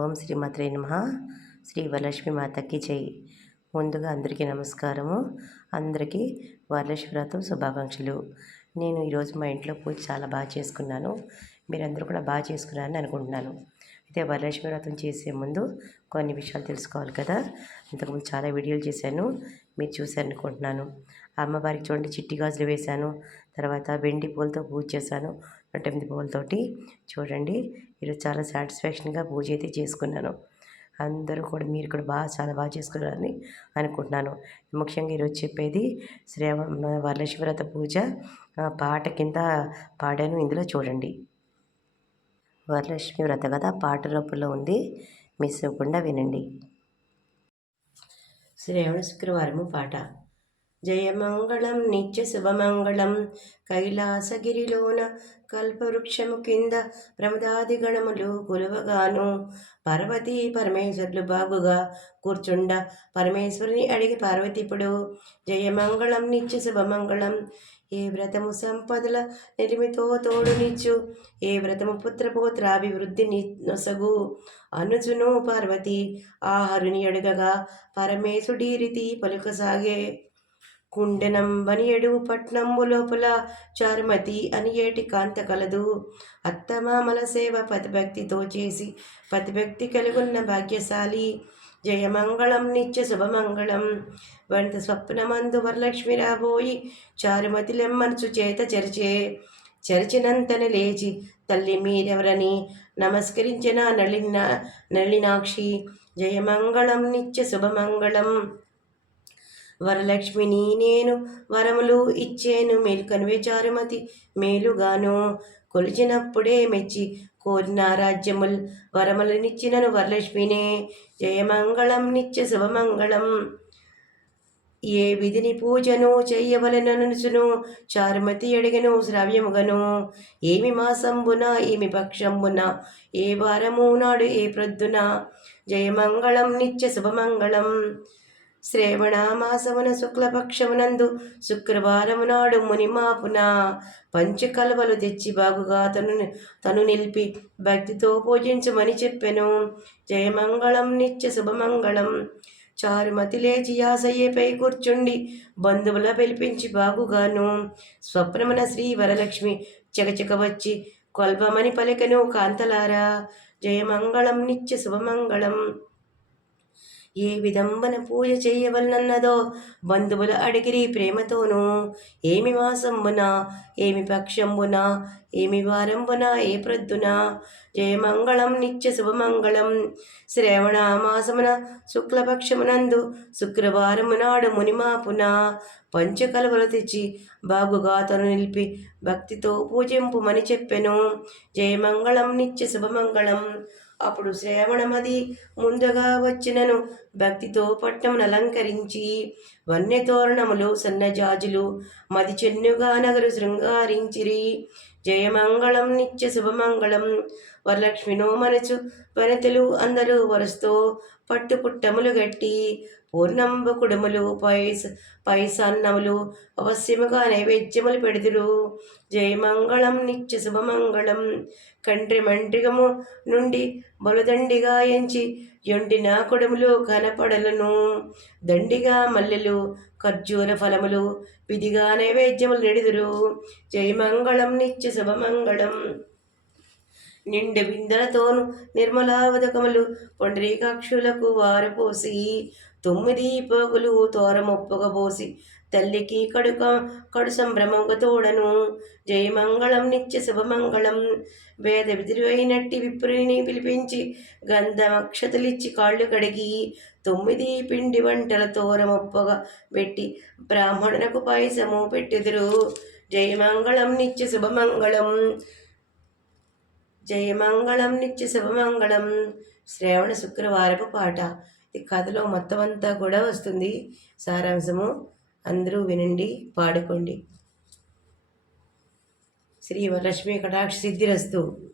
ఓం శ్రీ మాత్రే నమ. శ్రీ వరలక్ష్మి మాతకి జై. ముందుగా అందరికీ నమస్కారము. అందరికీ వరలక్ష్మి వ్రతం శుభాకాంక్షలు. నేను ఈరోజు మా ఇంట్లో పూజ చాలా బాగా చేసుకున్నాను. మీరందరూ కూడా బాగా చేసుకున్నారని అనుకుంటున్నాను. అయితే వరలక్ష్మి వ్రతం చేసే ముందు కొన్ని విషయాలు తెలుసుకోవాలి కదా? ఇంతకుముందు చాలా వీడియోలు చేశాను. మీరు చూశారు అనుకుంటున్నాను. అమ్మవారికి చూడండి చిట్టి గాజులు వేశాను. తర్వాత వెండి పూలతో పూజ చేశాను. నూట ఎనిమిది పూలతోటి చూడండి. ఈరోజు చాలా సాటిస్ఫాక్షన్గా పూజ అయితే చేసుకున్నాను. అందరూ కూడా మీరు కూడా బాగా చాలా బాగా చేసుకున్నారని అనుకుంటున్నాను. ముఖ్యంగా ఈరోజు చెప్పేది శ్రీవ వరలక్ష్మి వ్రత పూజ పాట కింద పాడాను. ఇందులో చూడండి. వరలక్ష్మి వ్రత కథ పాట రూపంలో ఉంది. మిస్ అవ్వకుండా వినండి. శ్రావణ శుక్రవారము పాట. జయమంగళం నిత్య శుభమంగళం. కైలాసగిరిలోన కల్పవృక్షము కింద ప్రమదాది గణములు కొలువగాను పార్వతీ పరమేశ్వరులు బాగుగా కూర్చుండ పరమేశ్వరుని అడిగి పార్వతీపుడు జయమంగళం నిత్య శుభమంగళం. ఏ వ్రతము సంపదల నిలిమితో తోడునిచ్చు ఏ వ్రతము పుత్రపోత్రాభివృద్ధి నొసగు. అనుజును పార్వతి ఆహరుని అడుగగా పరమేశుడి రీతి పలుకసాగే. కుండనం వనియడు పట్నంబు లోపల చారుమతి అని ఏటి కాంత కలదు. అత్తమామల సేవ పతిభక్తితో చేసి పతిభక్తి కలుగున్న భాగ్యశాలి. జయమంగళం నిత్య శుభమంగళం. వంత స్వప్నమందు వరలక్ష్మి రాబోయి చారుమతి లెమ్మనుచు చేత చరిచే చరిచినంతని లేచి తల్లి మీరెవరని నమస్కరించిన నళిన నళినాక్షి. జయమంగళం నిత్య శుభమంగళం. వరలక్ష్మిని నేను వరములు ఇచ్చేను మేలుకనువే చారుమతి. మేలుగాను కొలిచినప్పుడే మెచ్చి కోరిన రాజ్యముల్ వరములనిచ్చినను వరలక్ష్మినే. జయమంగళం నిత్య శుభమంగళం. ఏ విధిని పూజను చెయ్యవలననుసును చారుమతి అడిగను శ్రావ్యముగను. ఏమి మాసంబున ఏమి పక్షంబున ఏ వారము నాడు ఏ ప్రొద్దున. జయమంగళం నిత్య శుభమంగళం. శ్రేవణామాసమున శుక్లపక్షమునందు శుక్రవారము నాడు మునిమాపున పంచకలవలు తెచ్చి బాగుగా తను తను నిలిపి భక్తితో పూజించమని చెప్పెను. జయమంగళం నిత్య శుభమంగళం. చారుమతి లేచి యాసయ్యపై కూర్చుండి బంధువుల పిలిపించి బాగుగాను. స్వప్నమున శ్రీ వరలక్ష్మి చకచక వచ్చి కొల్పమని పలికను కాంతలారా జయమంగళం నిత్య శుభమంగళం. ఏ విధంబన పూజ చేయవలనన్నదో బంధువులు అడిగిరి ప్రేమతోనూ. ఏమి మాసంబున ఏమి పక్షంబున ఏమి వారంబున ఏ ప్రొద్దున. జయమంగళం నిత్య శుభమంగళం శ్రావణ మాసమున శుక్లపక్షమునందు శుక్రవారము నాడు మునిమాపున పంచకలవలు తెచ్చి బాగుగా తను నిలిపి భక్తితో పూజింపుమని చెప్పెను. జయమంగళం నిత్య శుభమంగళం అప్పుడు శ్రావణమది ముందుగా వచ్చినను. భక్తితో పట్టమును అలంకరించి వన్య తోరణములు సన్నజాజులు మది చెన్నుగా నగరు శృంగారించిరి. జయమంగళం నిత్య శుభమంగళం వరలక్ష్మినో మనసు వనతులు అందరూ వరస్తో పట్టు పుట్టములు గట్టి పూర్ణంబ కుడుములు పైస పైసన్నములు అవశ్యముగా నైవేద్యములు పెడుదురు. జయమంగళం నిత్య శుభమంగళం కండ్రి మండ్రిగము నుండి బలుదండిగా ఎంచి ఎండిన కుడుములు కనపడలను. దండిగా మల్లెలు ఖర్జూర ఫలములు విధిగా నైవేద్యములు నెడుదురు. జయమంగళం నిత్య శుభమంగళం నిండు బిందెలతోను నిర్మలావదకములు పొండరీకాక్షులకు వారపోసి తొమ్మిది పోగులు తోరమొప్పగబోసి తల్లికి కడుక కడు సంభ్రమంగా తోడను. జయమంగళం నిత్య శుభమంగళం. వేద విధులైనట్టి విప్రుని పిలిపించి గంధమక్షతలిచ్చి కాళ్ళు కడిగి తొమ్మిది పిండి వంటల తోరమొప్పగా పెట్టి బ్రాహ్మణునకు పాయసము పెట్టుదురు. జయమంగళం నిత్య శుభమంగళం. జయమంగళం నిత్య శుభమంగళం శ్రావణ శుక్రవారపు పాట. ఈ కథలో మొత్తం అంతా కూడా వస్తుంది. సారాంశము అందరూ వినండి పాడుకోండి. శ్రీ వరలక్ష్మి కటాక్ష సిద్ధిరస్తు.